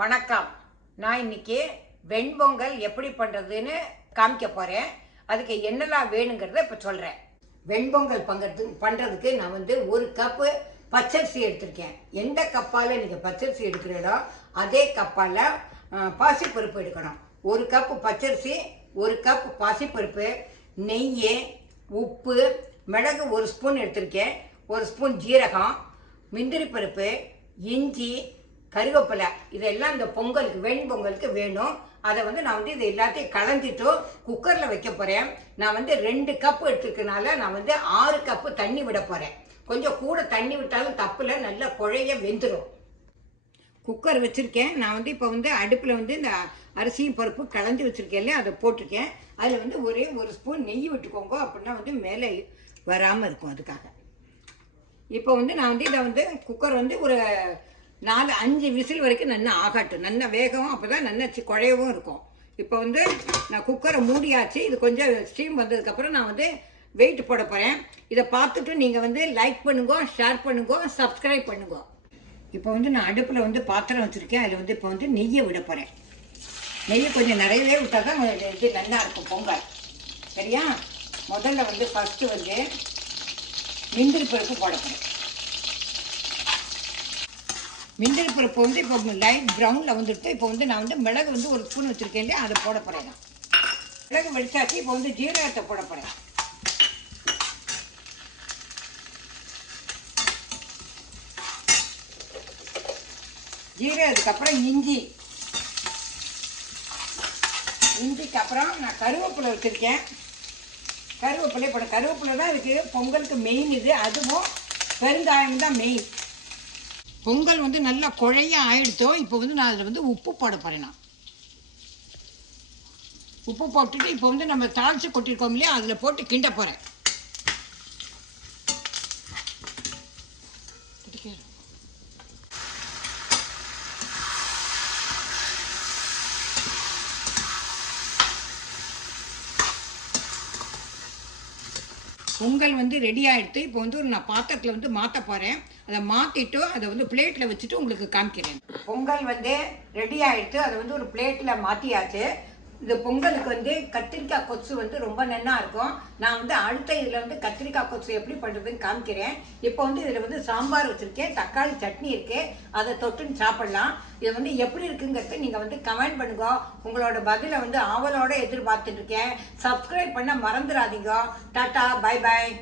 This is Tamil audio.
வணக்கம். நான் இன்னைக்கு வெண்பொங்கல் எப்படி பண்ணுறதுன்னு காமிக்க போகிறேன். அதுக்கு என்னெல்லாம் வேணுங்கிறத இப்போ சொல்கிறேன். வெண்பொங்கல் பண்ணுறதுக்கு நான் ஒரு கப்பு பச்சரிசி எடுத்திருக்கேன். எந்த கப்பால் நீங்கள் பச்சரிசி எடுக்கிறீங்களோ அதே கப்பால் பாசிப்பருப்பு எடுக்கணும். ஒரு கப்பு பச்சரிசி, ஒரு கப் பாசிப்பருப்பு, நெய், உப்பு, மிளகு ஒரு ஸ்பூன் எடுத்திருக்கேன், ஒரு ஸ்பூன் ஜீரகம், முந்திரி பருப்பு, இஞ்சி, கருவேப்பிலை. இதெல்லாம் இந்த பொங்கலுக்கு வெண்பொங்கலுக்கு வேணும். அதை நான் இது எல்லாத்தையும் கலந்துட்டு குக்கரில் வைக்க போகிறேன். நான் 2 கப்பு எடுத்துருக்கனால நான் 6 கப்பு தண்ணி விட போகிறேன். கொஞ்சம் கூட தண்ணி விட்டாலும் தப்பில் நல்லா குழைய வெந்துடும். குக்கர் வச்சுருக்கேன். நான் இப்போ அடுப்பில் இந்த அரிசியும் பருப்பு கலந்து வச்சுருக்கேன் இல்லையா, அதை போட்டிருக்கேன். அதில் ஒரே ஒரு ஸ்பூன் நெய் விட்டுக்கோங்க, அப்படின்னா மேலே வராமல் இருக்கும். அதுக்காக இப்போ நான் இதை குக்கர் ஒரு 4-5 விசில் வரைக்கும் நல்லா ஆகட்டும், நல்லா வேகவும், அப்போ தான் நல்லா குழையவும் இருக்கும். இப்போ நான் குக்கரை மூடியாச்சு. இது கொஞ்சம் ஸ்டீம் வந்ததுக்கப்புறம் நான் வெயிட் போட போகிறேன். இதை பார்த்துட்டு நீங்கள் லைக் பண்ணுங்க, ஷேர் பண்ணுங்க, சப்ஸ்கிரைப் பண்ணுங்க. இப்போ நான் அடுப்பில் பாத்திரம் வச்சுருக்கேன். அதில் இப்போ நெய்யை விட போகிறேன். நெய்யை கொஞ்சம் நிறையவே விட்டால் தான் இது நல்லா இருக்கும் பொங்கல். சரியா? முதல்ல ஃபஸ்ட்டு முந்திரி பருப்பு போட போகிறேன். முந்திரி பருப்பு இப்போ லைட் ப்ரௌனில் வந்துட்டு இப்போ நான் மிளகு ஒரு ஸ்பூன் வச்சுருக்கேன் இல்லையா, அதை போட போகிறேன். மிளகு வெடிச்சாச்சு. இப்போ ஜீரகத்தை போட போகிறேன். ஜீரகத்துக்கு அப்புறம் இஞ்சிக்கு அப்புறம் நான் கருவேப்பிலை வச்சுருக்கேன். கருவேப்பிலை போட. கருவேப்பிலை தான் இதுக்கு பொங்கலுக்கு மெயின். இது அதுவும் பெருங்காயம் தான் மெயின். பொங்கல் நல்லா குழைய ஆயிடுத்தோ. இப்போ நான் அதில் உப்பு போட போகிறேன். நான் உப்பு போட்டுட்டு இப்போ நம்ம தாளித்து கொட்டிருக்கோம் இல்லையா, அதில் போட்டு கிண்ட போகிறேன். பொங்கல் ரெடி ஆகிடுத்து. இப்போ நான் பாத்திரத்தில் மாற்ற போகிறேன். அதை மாற்றிட்டு அதை பிளேட்டில் வச்சுட்டு உங்களுக்கு காமிக்கிறேன். பொங்கல் ரெடி ஆகிடுத்து. அதை ஒரு பிளேட்டில் மாற்றியாச்சு. இந்த பொங்கலுக்கு கத்திரிக்காய் கொத்து ரொம்ப நல்லா இருக்கும். நான் அடுத்த இதில் கத்திரிக்காய் கொத்து எப்படி பண்ணுறதுன்னு காமிக்கிறேன். இப்போ இதில் சாம்பார் வச்சுருக்கேன், தக்காளி சட்னி இருக்குது. அதை தொட்டுன்னு சாப்பிட்லாம். இது எப்படி இருக்குங்கிறது நீங்கள் கமெண்ட் பண்ணுங்க. உங்களோட பதிலை ஆவலோடு எதிர்பார்த்துட்ருக்கேன். சப்ஸ்கிரைப் பண்ண மறந்துடாதீங்க. Tata, bye bye.